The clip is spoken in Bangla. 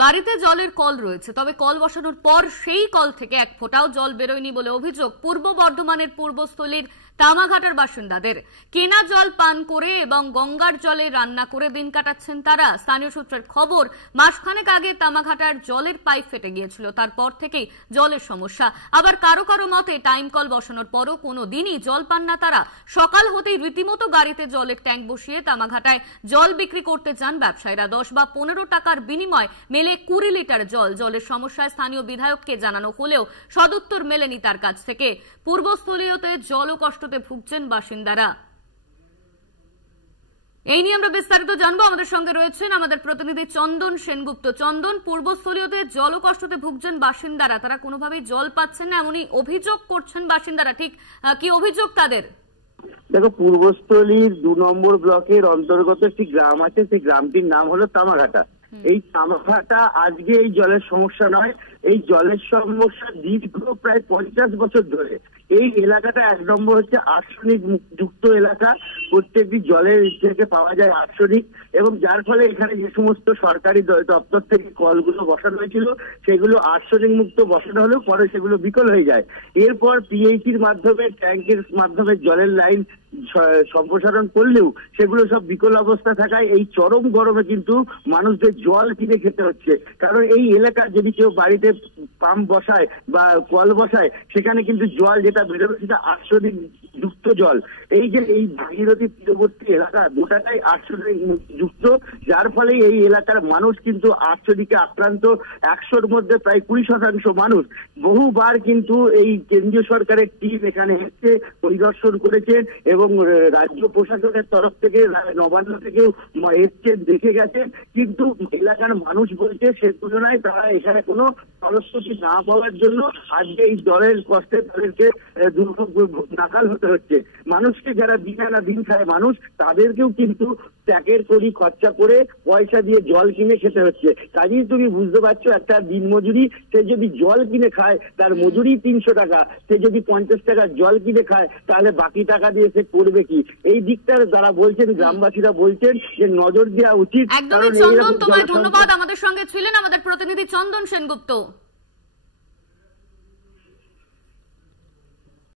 বাড়িতে জলের কল রয়েছে, তবে কল বসানোর পর সেই কল থেকে এক ফোঁটাও জল বেরোয়নি বলে অভিযোগ পূর্ব বর্ধমানের পূর্বস্থলীর তামাঘাটার বাসিন্দাদের। কেনা জল পান করে এবং গঙ্গার জলে রান্না করে দিন কাটাচ্ছেন তারা। স্থানীয় সূত্রের খবর, মাসখানেক আগে তামাঘাটার জলের পাইপ ফেটে গিয়েছিল, তারপর থেকেই জলের সমস্যা। আবার কারো কারো মতে টাইম কল বসানোর পরও কোনো দিনই জল পান না তারা। সকাল হতেই রীতিমতো গাড়িতে জলের ট্যাঙ্ক বসিয়ে তামাঘাটায় জল বিক্রি করতে যান ব্যবসায়ীরা। 10 বা 15 টাকার বিনিময় মেলে 20 লিটার জল। জলের সমস্যায় স্থানীয় বিধায়ককে জানানো হলেও সদুত্তর মেলেনি তার কাছ থেকে। পূর্বস্থলীয়তে জল ও কষ্টতে ভুগছেন বাসিন্দারা। এই নিয়ে আমরা বিস্তারিত জানবো। আমাদের সঙ্গে রয়েছেন আমাদের প্রতিনিধি চন্দন সেনগুপ্ত। চন্দন, পূর্বস্থলীয়তে জল ও কষ্টতে ভুগছেন বাসিন্দারা, তারা কোনোভাবেই জল পাচ্ছেন না এমনই অভিযোগ করছেন বাসিন্দারা, ঠিক কি অভিযোগ তাদের? দেখো, পূর্বস্থলীর 2 নম্বর ব্লকের অন্তর্গত একটি গ্রাম আছে, সেই গ্রামটির নাম হলো তামাঘাটা। এই তামাঘাটা আজকে এই জলের সমস্যা নয়, এই জলের সমস্যা দীর্ঘ প্রায় 50 বছর ধরে। এই এলাকাটা 1 নম্বর হচ্ছে আর্সেনিক যুক্ত এলাকা। প্রত্যেকটি জলের থেকে পাওয়া যায় আর্সেনিক, এবং যার ফলে এখানে যে সমস্ত সরকারি দপ্তর থেকে কলগুলো বসানো হয়েছিল সেগুলো আর্সেনিক মুক্ত বসানো হলেও পরে সেগুলো বিকল হয়ে যায়। এরপর পিএইচির মাধ্যমে, ট্যাঙ্কের মাধ্যমে জলের লাইন সম্প্রসারণ করলেও সেগুলো সব বিকল অবস্থা থাকায় এই চরম গরমে কিন্তু মানুষদের জল কিনে খেতে হচ্ছে। কারণ এই এলাকা যদি কেউ বাড়িতে পাম্প বসায় বা কল বসায়, সেখানে কিন্তু জল যেটা বেরোবে সেটা আর্সেনিক যুক্ত জল। এই যে এই ভাগীরথী তীরবর্তী এলাকা গোটাটাই আর্সেনিক যুক্ত, যার ফলে এই এলাকার মানুষ কিন্তু আর্সেনিকে আক্রান্ত। 100-র মধ্যে প্রায় 20% মানুষ। বহুবার কিন্তু এই কেন্দ্রীয় সরকারের টিম এখানে এসে পরিদর্শন করেছেন এবং রাজ্য প্রশাসনের তরফ থেকে, নবান্ন থেকেও এসছে, দেখে গেছে, কিন্তু এলাকার মানুষ বলছে সে তুলনায় তারা এখানে কোনো ফলশ্রুতি না পাওয়ার জন্য আজকে এই জলের কষ্টে তাদেরকে দুর্ভোগ নাকাল হতে হচ্ছে। মানুষকে যারা দিন আনা দিন খায় মানুষ, তাদেরকেও কিন্তু ট্যাকের করি খরচা করে পয়সা দিয়ে জল কিনে খেতে হচ্ছে। কাজেই তুমি বুঝতে পারছো, একটা দিন মজুরি, সে যদি জল কিনে খায় তার মজুরি 300 টাকা, সে যদি 50 টাকা জল কিনে খায় তাহলে বাকি টাকা দিয়ে সে করবে কি? এই দিকটা যারা বলছেন, গ্রামবাসীরা বলছেন যে নজর দেওয়া উচিত। একদমই চন্দন, তোমায় ধন্যবাদ। আমাদের সঙ্গে ছিলেন আমাদের প্রতিনিধি চন্দন সেনগুপ্ত।